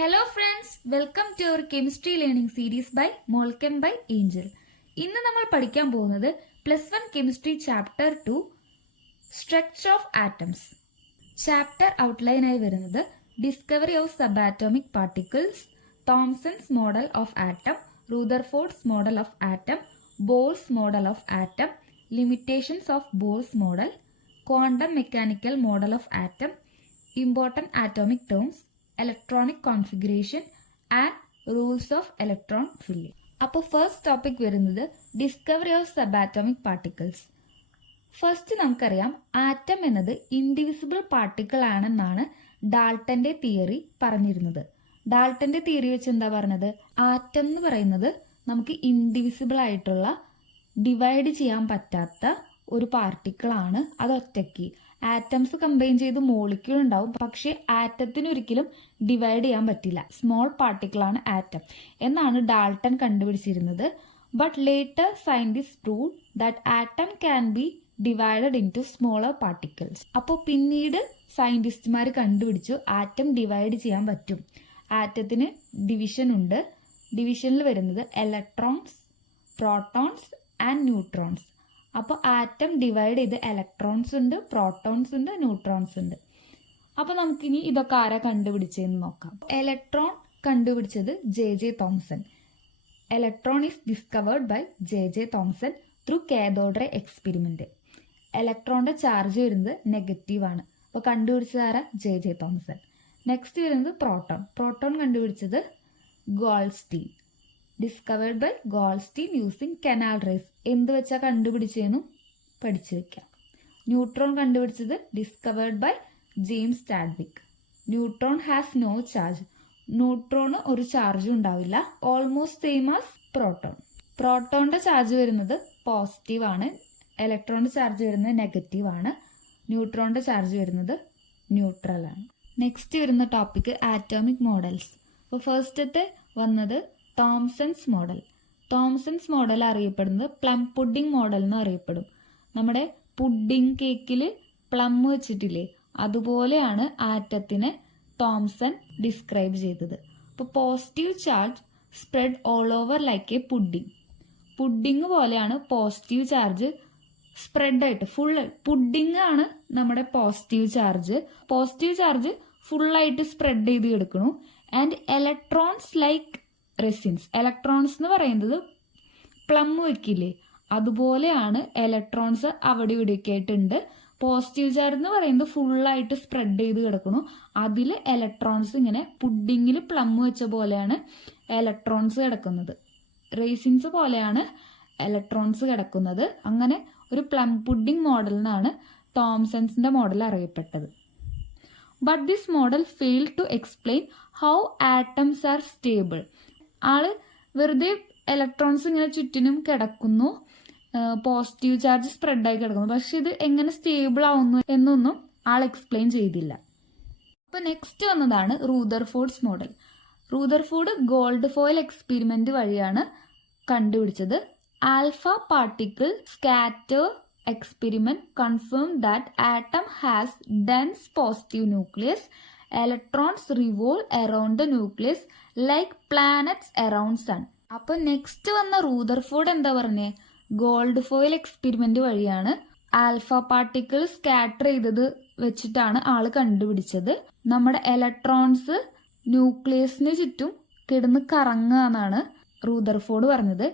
Hello friends, welcome to our chemistry learning series by Molchem by Angel. ഇന്ന് നമ്മൾ പഠിക്കാൻ പോകുന്നത് +1 chemistry chapter 2 structure of atoms. Chapter outline ആയി വരുന്നത് discovery of subatomic particles, Thomson's model of atom, Rutherford's model of atom, Bohr's model of atom, limitations of Bohr's model, quantum mechanical model of atom, important atomic terms, electronic configuration and rules of electron filling. അപ്പോൾ first topic വരുന്നത് discovery of subatomic particles. First നമുക്കറിയാം atom എന്നത് indivisible particle ആണെന്നാണ് ഡാൾട്ടന്റെ theory പറഞ്ഞിരുന്നത്. ഡാൾട്ടന്റെ theory വെച്ച് എന്താ പറഞ്ഞത്? ആറ്റം എന്ന് പറയുന്നത് നമുക്ക് ഇൻഡിവിസിബിൾ ആയിട്ടുള്ള ഡിവൈഡ് ചെയ്യാൻ പറ്റാത്ത ഒരു പാർട്ടിക്കിൾ ആണ്. അത് ഒറ്റയ്ക്ക് ആറ്റംസ് കമ്പൈൻ ചെയ്ത് മോളിക്യൂൾ ഉണ്ടാവും, പക്ഷേ ആറ്റത്തിന് ഒരിക്കലും ഡിവൈഡ് ചെയ്യാൻ പറ്റില്ല. സ്മോൾ പാർട്ടിക്കിൾ ആണ് ആറ്റം എന്നാണ് ഡാൾട്ടൺ കണ്ടുപിടിച്ചിരുന്നത്. But later scientist prove that atom can be divided into smaller particles. അപ്പോൾ പിന്നീട് സയന്റിസ്റ്റുമാർ കണ്ടുപിടിച്ചു ആറ്റം ഡിവൈഡ് ചെയ്യാൻ പറ്റും. ആറ്റത്തിന് ഡിവിഷൻ ഉണ്ട്. ഡിവിഷനിൽ വരുന്നത് ഇലക്ട്രോൺസ്, പ്രോട്ടോൺസ് ആൻഡ് ന്യൂട്രോൺസ്. അപ്പോൾ ആറ്റം ഡിവൈഡ് ചെയ്ത് ഇലക്ട്രോൺസ് ഉണ്ട്, പ്രോട്ടോൺസ് ഉണ്ട്, ന്യൂട്രോൺസ് ഉണ്ട്. അപ്പോൾ നമുക്കിനി ഇതൊക്കെ ആരാ കണ്ടുപിടിച്ചതെന്ന് നോക്കാം. ഇലക്ട്രോൺ കണ്ടുപിടിച്ചത് J Thomson. Electron is discovered by J Thomson through cathode ray experiment. ഇലക്ട്രോണിന്റെ ചാർജ് വരുന്നത് നെഗറ്റീവ് ആണ്. അപ്പോൾ കണ്ടുപിടിച്ചത് ആരാ? J Thomson. നെക്സ്റ്റ് വരുന്നത് പ്രോട്ടോൺ. പ്രോട്ടോൺ കണ്ടുപിടിച്ചത് Goldstein. Discovered by Goldstein using canal rays. എന്ത് വെച്ചാൽ കണ്ടുപിടിച്ചതെന്നും പഠിച്ചു വെക്കാം. ന്യൂട്രോൺ കണ്ടുപിടിച്ചത് discovered by James Chadwick. Neutron has no charge. Neutron ഒരു ചാർജും ഉണ്ടാവില്ല. Almost same as proton. പ്രോട്ടോണിന്റെ ചാർജ് വരുന്നത് പോസിറ്റീവ് ആണ്, ഇലക്ട്രോണിന്റെ ചാർജ് വരുന്നത് നെഗറ്റീവ് ആണ്, ന്യൂട്രോണിന്റെ ചാർജ് വരുന്നത് ന്യൂട്രൽ ആണ്. നെക്സ്റ്റ് വരുന്ന ടോപ്പിക് ആറ്റോമിക് മോഡൽസ്. അപ്പോൾ ഫസ്റ്റത്തെ വന്നത് തോംസൺസ് മോഡൽ. തോംസൺസ് മോഡൽ അറിയപ്പെടുന്നത് പ്ലം പുഡിംഗ് മോഡൽ എന്ന് അറിയപ്പെടും. നമ്മുടെ പുഡിംഗ് കേക്കിൽ പ്ലം വെച്ചിട്ടില്ലേ, അതുപോലെയാണ് ആറ്റത്തിനെ തോംസൺ ഡിസ്ക്രൈബ് ചെയ്തത്. അപ്പോൾ positive charge spread all over like a pudding. Pudding പോലെയാണ് പോസിറ്റീവ് ചാർജ് സ്പ്രെഡ് ആയിട്ട് ഫുൾ. പുഡിംഗ് ആണ് നമ്മുടെ പോസിറ്റീവ് ചാർജ്. പോസിറ്റീവ് ചാർജ് ഫുള്ളായിട്ട് സ്പ്രെഡ് ചെയ്ത് കിടക്കണു. And electrons like raisins. Electrons എന്ന് പറയുന്നത് പ്ലം വെക്കില്ലേ, അതുപോലെയാണ് ഇലക്ട്രോൺസ് അവിടെ ഇവിടെയൊക്കെ ആയിട്ടുണ്ട്. പോസിറ്റീവ് ചാർജ് എന്ന് പറയുന്നത് ഫുള്ളായിട്ട് സ്പ്രെഡ് ചെയ്ത് കിടക്കണു. അതിൽ ഇലക്ട്രോൺസ് ഇങ്ങനെ പുഡിങ്ങിൽ പ്ലം വെച്ച പോലെയാണ് ഇലക്ട്രോൺസ് കിടക്കുന്നത്. റേസിൻസ് പോലെയാണ് ഇലക്ട്രോൺസ് കിടക്കുന്നത്. അങ്ങനെ ഒരു പ്ലം പുഡിംഗ് മോഡൽ എന്നാണ് തോംസൺസിന്റെ മോഡൽ അറിയപ്പെട്ടത്. But this model fail to explain how atoms are stable. ആള് വെറുതെ ഇലക്ട്രോൺസ് ഇങ്ങനെ ചുറ്റിനും കിടക്കുന്നു, പോസിറ്റീവ് ചാർജ് സ്പ്രെഡായി കിടക്കുന്നു, പക്ഷെ ഇത് എങ്ങനെ സ്റ്റേബിൾ ആവുന്നു എന്നൊന്നും ആൾ എക്സ്പ്ലെയിൻ ചെയ്തില്ല. അപ്പൊ നെക്സ്റ്റ് വന്നതാണ് Rutherford's model. Rutherford gold foil experiment വഴിയാണ് കണ്ടുപിടിച്ചത്. Alpha particle scatter experiment confirmed that atom has dense positive nucleus. Electrons revolve around the nucleus like planets around sun. അപ്പൊ നെക്സ്റ്റ് വന്ന റൂദർഫോർഡ് എന്താ പറഞ്ഞേ? ഗോൾഡ് ഫോയിൽ എക്സ്പെരിമെന്റ് വഴിയാണ് alpha particle scatter ചെയ്തത് വെച്ചിട്ടാണ് ആള് കണ്ടുപിടിച്ചത്. നമ്മുടെ ഇലക്ട്രോൺസ് ന്യൂക്ലിയസിന് ചുറ്റും കിടന്ന് കറങ്ങുക എന്നാണ് റൂദർഫോർഡ് പറഞ്ഞത്.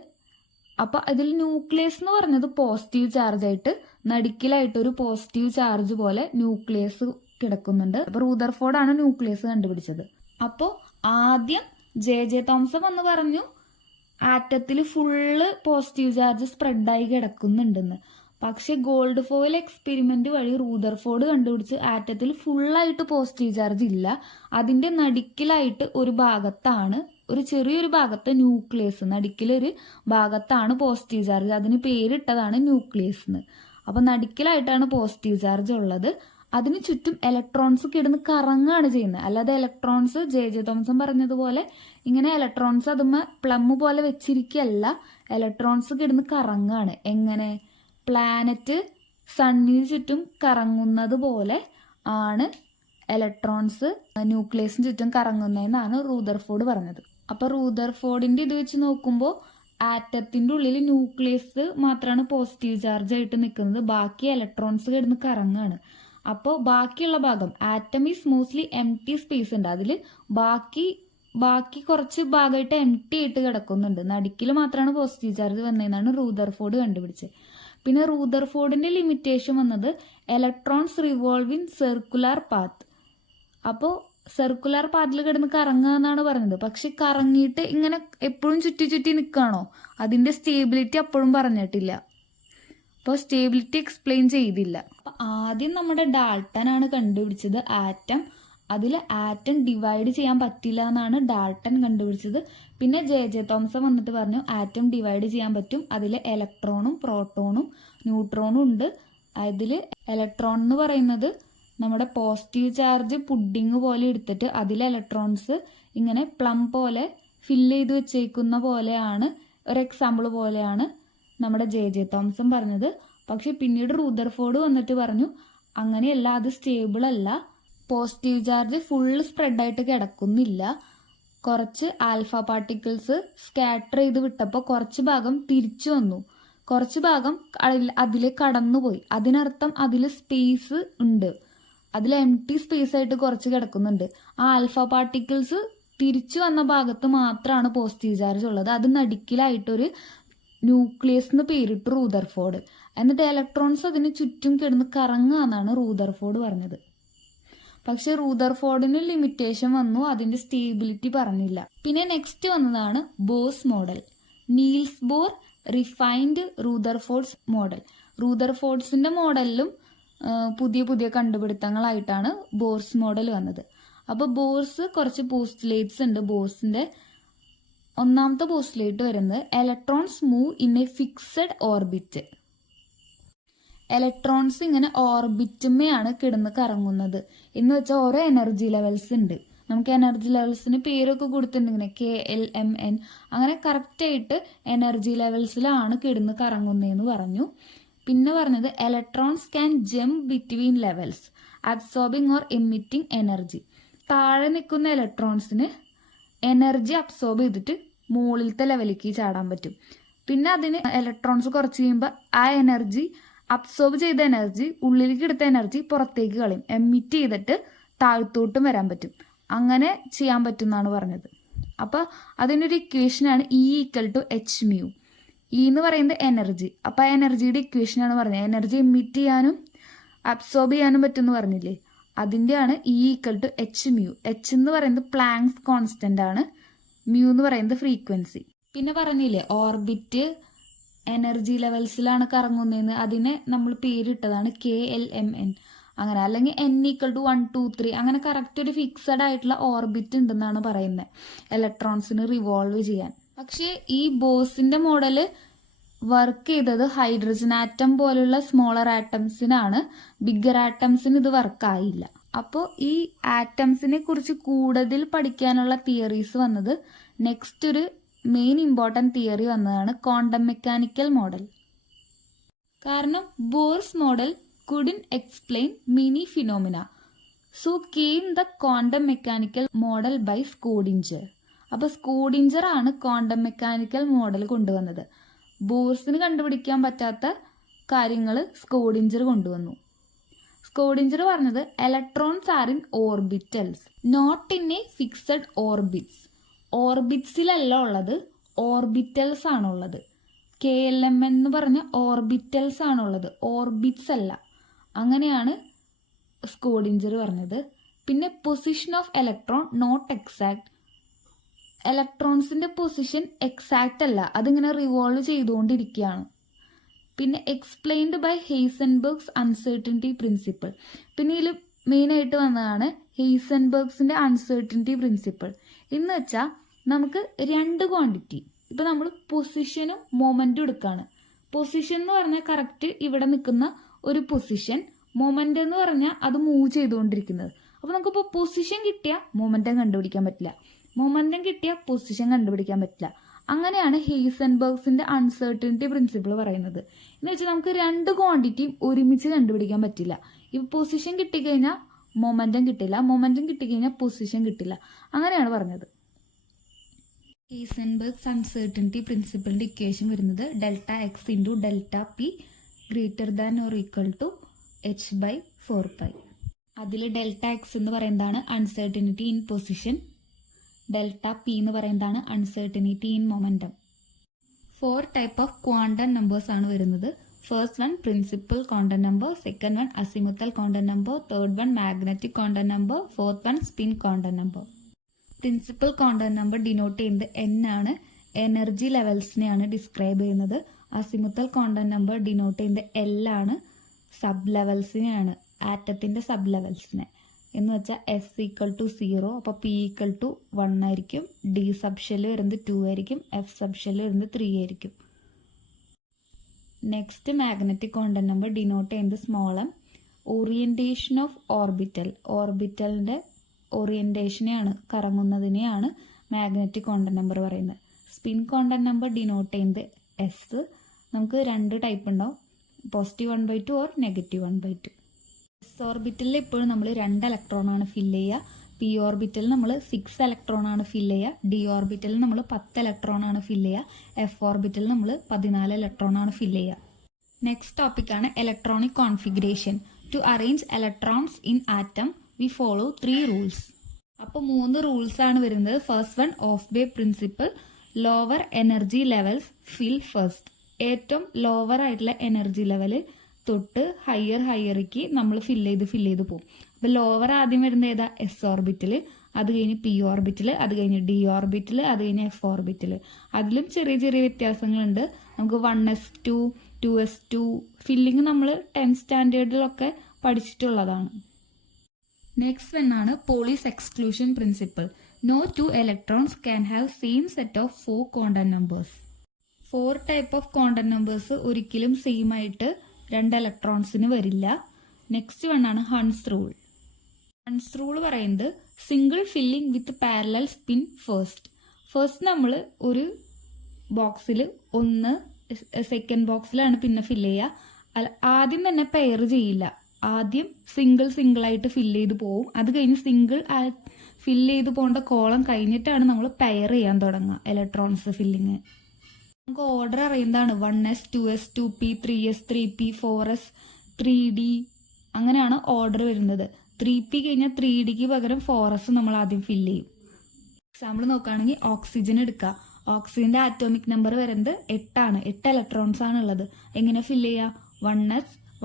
അപ്പൊ അതിൽ ന്യൂക്ലിയസ് എന്ന് പറഞ്ഞത് പോസിറ്റീവ് ചാർജ് ആയിട്ട് നടുക്കിലായിട്ട് ഒരു പോസിറ്റീവ് ചാർജ് പോലെ ന്യൂക്ലിയസ് കിടക്കുന്നുണ്ട്. അപ്പൊ റൂദർഫോർഡ് ആണ് ന്യൂക്ലിയസ് കണ്ടുപിടിച്ചത്. അപ്പോൾ ആദ്യം ജെ തോംസൺ വന്ന് പറഞ്ഞു ആറ്റത്തിൽ ഫുള്ള് പോസിറ്റീവ് ചാർജ് സ്പ്രെഡായി കിടക്കുന്നുണ്ടെന്ന്. പക്ഷെ ഗോൾഡ് ഫോയിൽ എക്സ്പെരിമെന്റ് വഴി റൂദർഫോർഡ് കണ്ടുപിടിച്ച് ആറ്റത്തിൽ ഫുള്ളായിട്ട് പോസിറ്റീവ് ചാർജ് ഇല്ല, അതിന്റെ നടുക്കിലായിട്ട് ഒരു ഭാഗത്താണ്, ഒരു ചെറിയൊരു ഭാഗത്ത് ന്യൂക്ലിയസ്, നടുക്കിലൊരു ഭാഗത്താണ് പോസിറ്റീവ് ചാർജ്. അതിന് പേരിട്ടതാണ് ന്യൂക്ലിയസ് എന്ന്. അപ്പൊ നടുക്കിലായിട്ടാണ് പോസിറ്റീവ് ചാർജ് ഉള്ളത്. അതിന് ചുറ്റും ഇലക്ട്രോൺസ് കിടന്ന് കറങ്ങാണ് ചെയ്യുന്നത്. അല്ലാതെ ഇലക്ട്രോൺസ് ജെ തോംസൺ പറഞ്ഞതുപോലെ ഇങ്ങനെ ഇലക്ട്രോൺസ് അതുമ്മ പ്ലം പോലെ വെച്ചിരിക്കല്ല, ഇലക്ട്രോൺസ് കിടന്ന് കറങ്ങാണ്. എങ്ങനെ? പ്ലാനറ്റ് സണ്ണിന് ചുറ്റും കറങ്ങുന്നത് പോലെ ആണ് ഇലക്ട്രോൺസ് ന്യൂക്ലിയസിന് ചുറ്റും കറങ്ങുന്നതെന്നാണ് റൂദർഫോർഡ് പറഞ്ഞത്. അപ്പോൾ റൂദർഫോർഡിന്റെ ഇത് വെച്ച് നോക്കുമ്പോൾ ആറ്റത്തിന്റെ ഉള്ളിൽ ന്യൂക്ലിയസ് മാത്രമാണ് പോസിറ്റീവ് ചാർജ് ആയിട്ട് നിൽക്കുന്നത്, ബാക്കി ഇലക്ട്രോൺസ് കിടന്ന് കറങ്ങാണ്. അപ്പോൾ ബാക്കിയുള്ള ഭാഗം atom is mostly empty space ഉണ്ട്, അതിൽ ബാക്കി കുറച്ച് ഭാഗമായിട്ട് എംപ്റ്റി ആയിട്ട് കിടക്കുന്നുണ്ട്, നടുക്കിൽ മാത്രമാണ് പോസിറ്റീവ് ചാർജ് വന്നതെന്നാണ് റൂദർഫോർഡ് കണ്ടുപിടിച്ചത്. പിന്നെ റൂദർഫോർഡിന്റെ ലിമിറ്റേഷൻ വന്നത് electrons revolve in circular path. അപ്പോൾ സർക്കുലർ പാത്തിൽ കിടന്ന് കറങ്ങുക എന്നാണ് പറഞ്ഞത്, പക്ഷെ കറങ്ങിയിട്ട് ഇങ്ങനെ എപ്പോഴും ചുറ്റി ചുറ്റി നിൽക്കുകയാണോ, അതിന്റെ സ്റ്റേബിലിറ്റി അപ്പോഴും പറഞ്ഞിട്ടില്ല. അപ്പോൾ സ്റ്റേബിലിറ്റി എക്സ്പ്ലെയിൻ ചെയ്തില്ല. അപ്പം ആദ്യം നമ്മുടെ ഡാൾട്ടനാണ് കണ്ടുപിടിച്ചത് ആറ്റം. അതിൽ ആറ്റം ഡിവൈഡ് ചെയ്യാൻ പറ്റില്ല എന്നാണ് ഡാൾട്ടൻ കണ്ടുപിടിച്ചത്. പിന്നെ ജെ തോംസൺ വന്നിട്ട് പറഞ്ഞു ആറ്റം ഡിവൈഡ് ചെയ്യാൻ പറ്റും, അതിൽ ഇലക്ട്രോണും പ്രോട്ടോണും ന്യൂട്രോണും ഉണ്ട്. അതിൽ ഇലക്ട്രോൺ എന്ന് പറയുന്നത് നമ്മുടെ പോസിറ്റീവ് ചാർജ് പുഡിങ് പോലെ എടുത്തിട്ട് അതിൽ ഇലക്ട്രോൺസ് ഇങ്ങനെ പ്ലം പോലെ ഫില്ല് ചെയ്ത് വെച്ചേക്കുന്ന പോലെയാണ്, ഒരു എക്സാമ്പിൾ പോലെയാണ് നമ്മുടെ ജെ തോംസൺ പറഞ്ഞത്. പക്ഷെ പിന്നീട് റൂദർഫോർഡ് വന്നിട്ട് പറഞ്ഞു അങ്ങനെയല്ല, അത് സ്റ്റേബിൾ അല്ല, പോസിറ്റീവ് ചാർജ് ഫുള്ള് സ്പ്രെഡായിട്ട് കിടക്കുന്നില്ല, കുറച്ച് ആൽഫ പാർട്ടിക്കിൾസ് സ്കാറ്റർ ചെയ്ത് വിട്ടപ്പോൾ കുറച്ച് ഭാഗം തിരിച്ചു വന്നു, കുറച്ച് ഭാഗം അതിൽ കടന്നുപോയി, അതിനർത്ഥം അതിൽ സ്പേസ് ഉണ്ട്, അതിൽ എംപ്റ്റി സ്പേസ് ആയിട്ട് കുറച്ച് കിടക്കുന്നുണ്ട്. ആ ആൽഫ പാർട്ടിക്കിൾസ് തിരിച്ചു വന്ന ഭാഗത്ത് മാത്രമാണ് പോസിറ്റീവ് ചാർജ് ഉള്ളത്, അത് നടുക്കിലായിട്ടൊരു ന്യൂക്ലിയസ് എന്ന് പേരിട്ട് റൂദർഫോർഡ്. എന്നിട്ട് ഇലക്ട്രോൺസ് അതിന് ചുറ്റും കിടന്ന് കറങ്ങുക എന്നാണ് റൂദർഫോർഡ് പറഞ്ഞത്. പക്ഷെ റൂദർഫോർഡിന് ലിമിറ്റേഷൻ വന്നു, അതിന്റെ സ്റ്റേബിലിറ്റി പറഞ്ഞില്ല. പിന്നെ നെക്സ്റ്റ് വന്നതാണ് Bohr's model. Niels Bohr refined Rutherford's model. റൂദർഫോർഡ്സിന്റെ മോഡലിലും പുതിയ പുതിയ കണ്ടുപിടുത്തങ്ങളായിട്ടാണ് ബോർസ് മോഡൽ വന്നത്. അപ്പോൾ ബോർസ് കുറച്ച് പോസ്റ്റുലേറ്റ്സ് ഉണ്ട്. ബോർസിന്റെ ഒന്നാമത്തെ പോസ്റ്റുലേറ്റ് വരുന്നത് electrons move in a fixed orbit. Electrons ഇങ്ങനെ ഓർബിറ്റുമ്മയാണ് കിടന്ന് കറങ്ങുന്നത് എന്ന് വെച്ചാൽ ഓരോ എനർജി ലെവൽസ് ഉണ്ട്. നമുക്ക് എനർജി ലെവൽസിന് പേരൊക്കെ കൊടുത്തിട്ടുണ്ട്, ഇങ്ങനെ KLMN, അങ്ങനെ കറക്റ്റായിട്ട് എനർജി ലെവൽസിലാണ് കിടന്ന് കറങ്ങുന്നതെന്ന് പറഞ്ഞു. പിന്നെ പറഞ്ഞത് electrons can jump between levels absorbing or emitting energy. താഴെ നിൽക്കുന്ന ഇലക്ട്രോൺസിന് എനർജി അബ്സോർബ് ചെയ്തിട്ട് മുകളിലത്തെ ലെവലിലേക്ക് ചാടാൻ പറ്റും. പിന്നെ അതിന് ഇലക്ട്രോൺസ് കുറച്ച് കഴിയുമ്പോൾ ആ എനർജി അബ്സോർബ് ചെയ്ത എനർജി ഉള്ളിലേക്ക് എടുത്ത എനർജി പുറത്തേക്ക് കളയും, എമിറ്റ് ചെയ്തിട്ട് താഴ്ത്തോട്ടും വരാൻ പറ്റും. അങ്ങനെ ചെയ്യാൻ പറ്റും എന്നാണ് പറഞ്ഞത്. അപ്പോൾ അതിനൊരു ഇക്വേഷനാണ് E=hμ. E എന്ന് പറയുന്നത് എനർജി. അപ്പോൾ ആ എനർജിയുടെ ഇക്വേഷനാണ് പറഞ്ഞത്. എനർജി എമിറ്റ് ചെയ്യാനും അബ്സോർബ് ചെയ്യാനും പറ്റുമെന്ന് പറഞ്ഞില്ലേ, അതിൻ്റെയാണ് E=hμ. H എന്ന് പറയുന്നത് പ്ലാങ്ക്സ് കോൺസ്റ്റന്റ് ആണ്, മ്യൂ എന്ന് പറയുന്നത് ഫ്രീക്വൻസി. പിന്നെ പറഞ്ഞില്ലേ ഓർബിറ്റ് എനർജി ലെവൽസിലാണ് കറങ്ങുന്നതെന്ന്, അതിനെ നമ്മൾ പേരിട്ടതാണ് KLMN. അങ്ങനെ അല്ലെങ്കിൽ N=1 2 3 അങ്ങനെ കറക്റ്റ് ഒരു ഫിക്സഡ് ആയിട്ടുള്ള ഓർബിറ്റ് ഉണ്ടെന്നാണ് പറയുന്നത് ഇലക്ട്രോൺസിന് റിവോൾവ് ചെയ്യാൻ. പക്ഷേ ഈ ബോസിന്റെ മോഡല് വർക്ക് ചെയ്തത് ഹൈഡ്രജൻ ആറ്റം പോലുള്ള സ്മോളർ ആറ്റംസിനാണ്, ബിഗർ ആറ്റംസിന് ഇത് വർക്കായില്ല. അപ്പോൾ ഈ ആറ്റംസിനെ കുറിച്ച് കൂടുതൽ പഠിക്കാനുള്ള തിയറീസ് വന്നത് നെക്സ്റ്റ് ഒരു മെയിൻ ഇമ്പോർട്ടൻറ്റ് തിയറി വന്നതാണ് ക്വാണ്ടം മെക്കാനിക്കൽ മോഡൽ. കാരണം Bohr's model couldn't explain many phenomena. So came the quantum mechanical model by Schrödinger. അപ്പോൾ സ്ക്രോഡിഞ്ചർ ആണ് ക്വാണ്ടം മെക്കാനിക്കൽ മോഡൽ കൊണ്ടുവന്നത്. ബോർസിന് കണ്ടുപിടിക്കാൻ പറ്റാത്ത കാര്യങ്ങൾ സ്ക്രോഡിഞ്ചർ കൊണ്ടുവന്നു. സ്ക്രോഡിഞ്ചർ പറഞ്ഞത് electrons are in orbitals not in a fixed orbits. ഓർബിറ്റ്സിലല്ല ഉള്ളത്, ഓർബിറ്റൽസ് ആണുള്ളത്. KLMN എന്ന് പറഞ്ഞ ഓർബിറ്റൽസ് ആണുള്ളത്, ഓർബിറ്റ്സ് അല്ല. അങ്ങനെയാണ് സ്ക്രോഡിഞ്ചർ പറഞ്ഞത്. പിന്നെ position of electron not exact. ഇലക്ട്രോൺസിന്റെ പൊസിഷൻ എക്സാക്റ്റ് അല്ല, അതിങ്ങനെ റിവോൾവ് ചെയ്തുകൊണ്ടിരിക്കുകയാണ്. പിന്നെ explained by Heisenberg's uncertainty principle. പിന്നെ ഇതിൽ മെയിനായിട്ട് വന്നതാണ് ഹെയ്സൻബർഗ്സിന്റെ അൺസർട്ടനിറ്റി പ്രിൻസിപ്പിൾ. എന്ന് വെച്ചാൽ നമുക്ക് രണ്ട് ക്വാണ്ടിറ്റി, ഇപ്പം നമ്മൾ പൊസിഷനും മൊമെന്റും എടുക്കുകയാണ്. പൊസിഷൻ എന്ന് പറഞ്ഞാൽ കറക്റ്റ് ഇവിടെ നിൽക്കുന്ന ഒരു പൊസിഷൻ, മൊമെന്റ് എന്ന് പറഞ്ഞാൽ അത് മൂവ് ചെയ്തുകൊണ്ടിരിക്കുന്നത്. അപ്പോൾ നമുക്കിപ്പോൾ പൊസിഷൻ കിട്ടിയാൽ മൊമെന്റം കണ്ടുപിടിക്കാൻ പറ്റില്ല, മൊമെന്റം കിട്ടിയാൽ പൊസിഷൻ കണ്ടുപിടിക്കാൻ പറ്റില്ല. അങ്ങനെയാണ് ഹെയ്സൻബർഗ്സിന്റെ അൺസർട്ടനിറ്റി പ്രിൻസിപ്പിൾ പറയുന്നത്. എന്ന് വെച്ചാൽ നമുക്ക് രണ്ട് ക്വാണ്ടിറ്റിയും ഒരുമിച്ച് കണ്ടുപിടിക്കാൻ പറ്റില്ല. ഇപ്പോൾ പൊസിഷൻ കിട്ടിക്കഴിഞ്ഞാൽ മൊമെന്റം കിട്ടില്ല. മൊമെന്റം കിട്ടിക്കഴിഞ്ഞാൽ പൊസിഷൻ കിട്ടില്ല. അങ്ങനെയാണ് പറഞ്ഞത്. ഹീസൻബർഗ്സ് അൺസർട്ടനിറ്റി പ്രിൻസിപ്പിളിന്റെ ഇക്വേഷൻ വരുന്നത് delta X into delta P greater than or equal to h/4π. അതിൽ ഡെൽറ്റ എക്സ് എന്ന് പറയുന്നതാണ് uncertainty in position, delta P എന്ന് പറയുന്നതാണ് uncertainty in momentum. 4 type of quantum numbers ആണ് വരുന്നത്. First one principal quantum number, second one azimuthal quantum number, third one magnetic quantum number, fourth one spin quantum number. Principal quantum number denote ചെയ്യുന്നത് N ആണ്, energy ലെവൽസിനെയാണ് describe ചെയ്യുന്നത്. Azimuthal quantum number denote ചെയ്യുന്നത് L ആണ്, sub ലെവൽസിനെയാണ്, ആറ്റത്തിന്റെ sub ലെവൽസിനെ. എന്ന് വെച്ചാൽ S = 0, അപ്പോൾ P = 1 ആയിരിക്കും, D sub shell വരുന്നത് 2 ആയിരിക്കും, F സബ് ഷെല്ല് വരുന്നത് 3 ആയിരിക്കും. Next magnetic quantum number denote ചെയ്യുന്നത് small m, orientation of orbital, ഓർബിറ്റലിന്റെ ഓറിയന്റേഷനെയാണ്, കറങ്ങുന്നതിനെയാണ് മാഗ്നറ്റിക് ക്വാണ്ടം നമ്പർ പറയുന്നത്. സ്പിൻ ക്വാണ്ടം നമ്പർ ഡിനോട്ട് ചെയ്യുന്നത് S. നമുക്ക് 2 ടൈപ്പ് ഉണ്ടാവും, പോസിറ്റീവ് 1/2 ഓർ നെഗറ്റീവ് 1/2. എസ് ഓർബിറ്റലിൽ എപ്പോഴും നമ്മൾ 2 ഇലക്ട്രോൺ ആണ് ഫില്ല് ചെയ്യുക. പി ഓർബിറ്റലിൽ നമ്മൾ 6 ഇലക്ട്രോൺ ആണ് ഫില്ല് ചെയ്യുക. ഡി ഓർബിറ്റലിൽ നമ്മൾ 10 ഇലക്ട്രോൺ ആണ് ഫില്ല് ചെയ്യുക. എഫ് ഓർബിറ്റലിൽ നമ്മൾ 14 ഇലക്ട്രോൺ ആണ് ഫില്ല് ചെയ്യുക. നെക്സ്റ്റ് ടോപ്പിക്കാണ് electronic configuration. To arrange electrons in atom we follow 3 rules. അപ്പോൾ 3 റൂൾസ് ആണ് വരുന്നത്. First one Aufbau principle, lower energy levels fill first. ഏറ്റവും ലോവർ ആയിട്ടുള്ള എനർജി ലെവല് തൊട്ട് ഹയറിക്ക് നമ്മൾ ഫില്ല് ചെയ്ത് പോകും. അപ്പോൾ ലോവർ ആദ്യം വരുന്നത് ഏതാ? എസ് ഓർബിറ്റല്, അത് കഴിഞ്ഞ് പി ഓർബിറ്റല്, അത് കഴിഞ്ഞ് ഡി ഓർബിറ്റല്, അത് കഴിഞ്ഞ് എഫ് ഓർബിറ്റല്. അതിലും ചെറിയ ചെറിയ വ്യത്യാസങ്ങളുണ്ട്. നമുക്ക് 1s2, 2s2 ഫില്ലിങ് നമ്മൾ 10th സ്റ്റാൻഡേർഡിലൊക്കെ പഠിച്ചിട്ടുള്ളതാണ്. നെക്സ്റ്റ് വണ്ണാണ് Pauli's exclusion principle. No 2 electrons can have same set of 4 quantum numbers. 4 type of quantum numbers ഒരിക്കലും സെയിം ആയിട്ട് 2 ഇലക്ട്രോൺസിന് വരില്ല. നെക്സ്റ്റ് വണ്ണാണ് ഹൺസ് റൂൾ. ഹൺസ് റൂൾ പറയുന്നത് single filling with parallel spin first നമ്മൾ ഒരു ബോക്സിൽ സെക്കൻഡ് ബോക്സിലാണ് പിന്നെ ഫില്ല് ചെയ്യുക. ആദ്യം തന്നെ പെയർ ചെയ്യില്ല, ആദ്യം സിംഗിൾ ആയിട്ട് ഫില്ല് ചെയ്ത് പോവും. അത് കഴിഞ്ഞ് സിംഗിൾ ഫില്ല് ചെയ്ത് പോകേണ്ട കോളം കഴിഞ്ഞിട്ടാണ് നമ്മൾ പെയർ ചെയ്യാൻ തുടങ്ങുക ഇലക്ട്രോൺസ് ഫില്ലിങ്. നമുക്ക് ഓർഡർ അറിയുന്നതാണ് 1s, 2s, 2p, 3s, 3p, 4s, 3d അങ്ങനെയാണ് ഓർഡർ വരുന്നത്. 3p കഴിഞ്ഞാൽ 3dക്ക് പകരം 4s നമ്മൾ ആദ്യം ഫില്ല് ചെയ്യും. എക്സാമ്പിൾ നോക്കുകയാണെങ്കിൽ ഓക്സിജൻ എടുക്കുക. ഓക്സിജന്റെ ആറ്റോമിക് നമ്പർ വരുന്നത് 8 ആണ്. 8 ഇലക്ട്രോൺസ് ആണ് ഉള്ളത്. എങ്ങനെ ഫില്ല് ചെയ്യുക?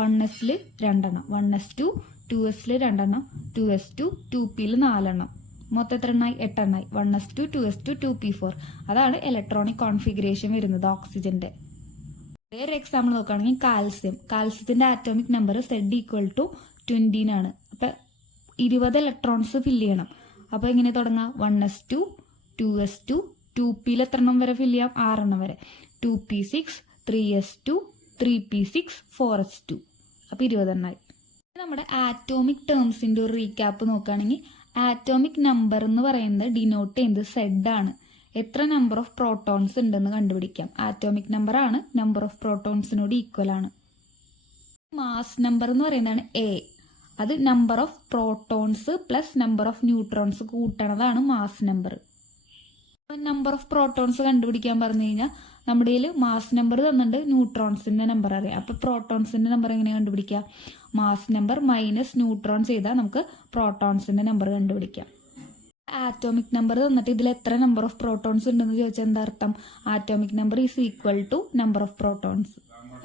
1s ൽ 2 എണ്ണം, 1s2, 2s ൽ 2 എണ്ണം, 2s2, 2p ൽ 4 എണ്ണം, മൊത്തം എത്ര എണ്ണായി? 8 എണ്ണായി. 1s2, 2s2, 2p4. അതാണ് ഇലക്ട്രോണിക് കോൺഫിഗറേഷൻ വരുന്നത് ഓക്സിജന്റെ. വേറെ എക്സാമ്പിൾ നോക്കുകയാണെങ്കിൽ കാൽസ്യത്തിന്റെ ആറ്റോമിക് നമ്പർ Z = 20 ആണ്. അപ്പൊ 20 ഇലക്ട്രോൺസ് ഫില്ല് ചെയ്യണം. അപ്പൊ എങ്ങനെ തുടങ്ങാം? 1s2, 2s2, 2p ൽ എത്ര എണ്ണം വരെ ഫില്ല് ചെയ്യാം? 6 എണ്ണം വരെ. 2p6, 3s2, 3p6, 4s2. അപ്പൊ 20 എണ്ണായി. നമ്മുടെ ആറ്റോമിക് ടേംസിന്റെ ഒരു റീക്യാപ്പ് നോക്കുകയാണെങ്കിൽ ആറ്റോമിക് നമ്പർ എന്ന് പറയുന്നത് ഡിനോട്ട് ചെയ്യുന്നത് Z ആണ്. എത്ര നമ്പർ ഓഫ് പ്രോട്ടോൺസ് ഉണ്ടെന്ന് കണ്ടുപിടിക്കാം. ആറ്റോമിക് നമ്പർ ആണ്, നമ്പർ ഓഫ് പ്രോട്ടോൺസിനോട് ഈക്വൽ ആണ്. മാസ് നമ്പർ എന്ന് പറയുന്നതാണ് A. അത് number of protons plus number of neutrons കൂട്ടണതാണ് mass number. Number of protons കണ്ടുപിടിക്കാൻ പറഞ്ഞു കഴിഞ്ഞാൽ നമ്മുടെ കയ്യിൽ മാസ് നമ്പർ തന്നിട്ടുണ്ട്, ന്യൂട്രോൺസിന്റെ നമ്പർ അറിയാം. അപ്പൊ പ്രോട്ടോൺസിന്റെ നമ്പർ എങ്ങനെ കണ്ടുപിടിക്കാം? മാസ് നമ്പർ മൈനസ് ന്യൂട്രോൺസ് ചെയ്താൽ നമുക്ക് പ്രോട്ടോൺസിന്റെ നമ്പർ കണ്ടുപിടിക്കാം. ആറ്റോമിക് നമ്പർ തന്നിട്ട് ഇതിൽ എത്ര നമ്പർ ഓഫ് പ്രോട്ടോൺസ് ഉണ്ടെന്ന് ചോദിച്ചാൽ എന്താ അർത്ഥം? Atomic number is equal to number of protons.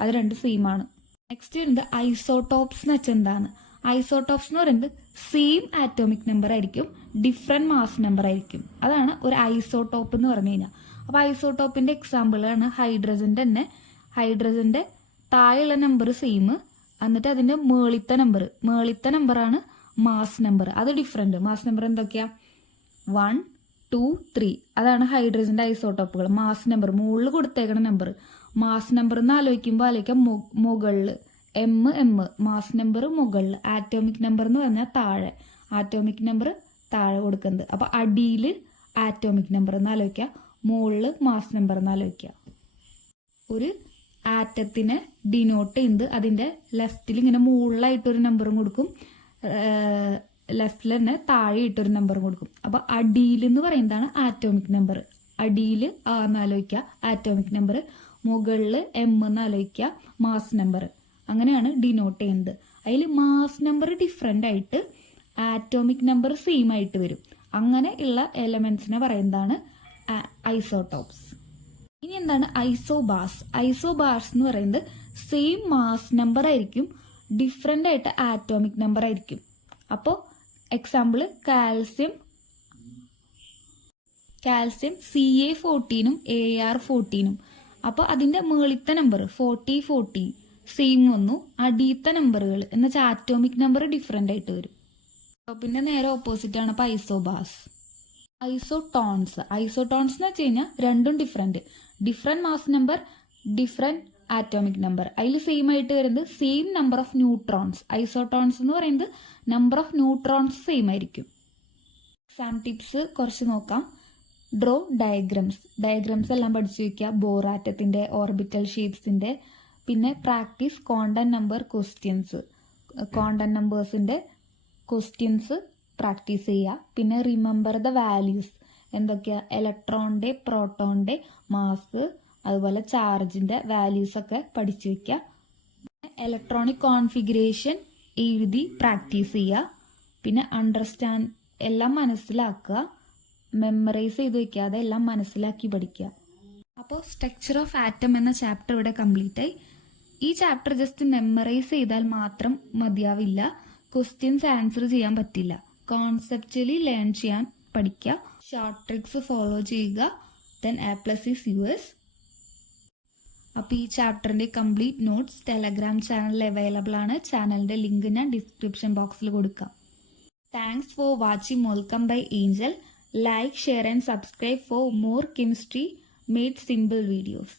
അത് 2 സെയിം ആണ്. നെക്സ്റ്റ് വരുന്നത് ഐസോടോപ്സ് എന്ന് വെച്ചാൽ എന്താണ്? ഐസോടോപ്സ് എന്ന് പറയുന്നത് സെയിം ആറ്റോമിക് നമ്പർ ആയിരിക്കും, ഡിഫറെന്റ് മാസ് നമ്പർ ആയിരിക്കും. അതാണ് ഒരു ഐസോടോപ്പ് എന്ന് പറഞ്ഞു കഴിഞ്ഞാൽ. അപ്പൊ ഐസോടോപ്പിന്റെ എക്സാമ്പിളാണ് ഹൈഡ്രജന്റെ താഴെയുള്ള നമ്പർ സെയിം, എന്നിട്ട് അതിന്റെ മേളിത്തെ നമ്പറാണ് മാസ് നമ്പർ. അത് ഡിഫറെന്റ്. മാസ് നമ്പർ എന്തൊക്കെയാ? 1, 2, 3. അതാണ് ഹൈഡ്രജന്റെ ഐസോടോപ്പുകൾ. മാസ് നമ്പർ മുകളിൽ കൊടുത്തേക്കണ നമ്പർ. മാസ് നമ്പർ എന്ന് ആലോചിക്കാം മുകളിൽ M മാസ് നമ്പർ മുകളിൽ, ആറ്റോമിക് നമ്പർ എന്ന് പറഞ്ഞാൽ താഴെ, ആറ്റോമിക് നമ്പർ താഴെ കൊടുക്കുന്നത്. അപ്പൊ അടിയിൽ ആറ്റോമിക് നമ്പർ എന്ന് ആലോചിക്കുക, മുകളിൽ മാസ് നമ്പർ എന്ന് ആലോചിക്കുക. ഒരു ആറ്റത്തിനെ ഡിനോട്ട് ചെയ്യുന്നത് അതിന്റെ ലെഫ്റ്റിൽ ഇങ്ങനെ മുകളിലായിട്ടൊരു നമ്പറും കൊടുക്കും, ലെഫ്റ്റിൽ തന്നെ താഴെ ഇട്ടൊരു നമ്പർ കൊടുക്കും. അപ്പോൾ അടിയിൽ എന്ന് പറയുന്നതാണ് ആറ്റോമിക് നമ്പർ. അടിയിൽ എന്ന് ആലോചിക്കുക ആറ്റോമിക് നമ്പർ, മുകളിൽ എം എന്ന് ആലോചിക്കുക മാസ് നമ്പർ. അങ്ങനെയാണ് ഡിനോട്ട് ചെയ്യുന്നത്. അതിൽ മാസ് നമ്പർ ഡിഫറെൻ്റ് ആയിട്ട് ആറ്റോമിക് നമ്പർ സെയിം ആയിട്ട് വരും. അങ്ങനെ ഉള്ള എലമെന്റ്സിനെ പറയുന്നതാണ് ഐസോടോപ്സ്. ഇനി എന്താണ് ഐസോബാർസ്? ഐസോബാർസ് എന്ന് പറയുന്നത് സെയിം മാസ് നമ്പർ ആയിരിക്കും, ഡിഫറെൻ്റ് ആയിട്ട് ആറ്റോമിക് നമ്പർ ആയിരിക്കും. അപ്പോൾ എക്സാമ്പിൾ കാൽസ്യം Ca14ഉം Ar14ഉം. അപ്പോൾ അതിൻ്റെ മുകളിലത്തെ നമ്പർ 40 സെയിം വന്നു. അടിയത്തെ നമ്പറുകൾ എന്ന് വെച്ചാൽ ആറ്റോമിക് നമ്പർ ഡിഫറെൻ്റ് ആയിട്ട് വരും. പിന്നെ നേരെ ഓപ്പോസിറ്റ് ആണ് ഇപ്പോൾ ഐസോബാർസ്. ഐസോട്ടോൺസ് എന്ന് വെച്ച് കഴിഞ്ഞാൽ രണ്ടും different mass number, different atomic number. അതിൽ സെയിം ആയിട്ട് വരുന്നത് same number of neutrons. Isotones എന്ന് പറയുന്നത് നമ്പർ ഓഫ് ന്യൂട്രോൺസ് സെയിം ആയിരിക്കും. എക്സാം ടിപ്സ് കുറച്ച് നോക്കാം. ഡ്രോ ഡയഗ്രംസ് എല്ലാം പഠിച്ചു വയ്ക്കുക. ബോർ ആറ്റത്തിന്റെ, ഓർബിറ്റൽ ഷേപ്സിന്റെ. പിന്നെ practice quantum number questions. Quantum നമ്പേഴ്സിന്റെ ക്വസ്റ്റ്യൻസ് പ്രാക്ടീസ് ചെയ്യുക. പിന്നെ റിമെമ്പർ ദ വാല്യൂസ്. എന്തൊക്കെയാ? ഇലക്ട്രോണിന്റെ, പ്രോട്ടോണിന്റെ മാസ്, അതുപോലെ ചാർജിന്റെ വാല്യൂസ് ഒക്കെ പഠിച്ചു വെക്കുക. ഇലക്ട്രോണിക് കോൺഫിഗറേഷൻ എഴുതി പ്രാക്ടീസ് ചെയ്യുക. പിന്നെ അണ്ടർസ്റ്റാൻഡ്, എല്ലാം മനസ്സിലാക്കുക. മെമ്മറൈസ് ചെയ്ത് വെക്കാതെ എല്ലാം മനസ്സിലാക്കി പഠിക്കുക. അപ്പോൾ സ്ട്രക്ചർ ഓഫ് ആറ്റം എന്ന ചാപ്റ്റർ ഇവിടെ കംപ്ലീറ്റ് ആയി. ഈ ചാപ്റ്റർ ജസ്റ്റ് മെമ്മറൈസ് ചെയ്താൽ മാത്രം മതിയാവില്ല. ക്വസ്റ്റ്യൻസ് ആൻസർ ചെയ്യാൻ പറ്റില്ല. കോൺസെപ്ച്വലി ലേൺ ചെയ്യാൻ പഠിക്കുക. ഷോർട്ട് ട്രിക്സ് ഫോളോ ചെയ്യുക. Then A+ is yours. അപ്പോൾ ഈ ചാപ്റ്ററിന്റെ കംപ്ലീറ്റ് നോട്ട്സ് ടെലഗ്രാം ചാനലിൽ അവൈലബിൾ ആണ്. ചാനലിന്റെ ലിങ്ക് ഞാൻ ഡിസ്ക്രിപ്ഷൻ ബോക്സിൽ കൊടുക്കാം. താങ്ക്സ് ഫോർ വാച്ചിങ് മോൾക്കം bye Angel. Like, share and subscribe for more chemistry made simple videos.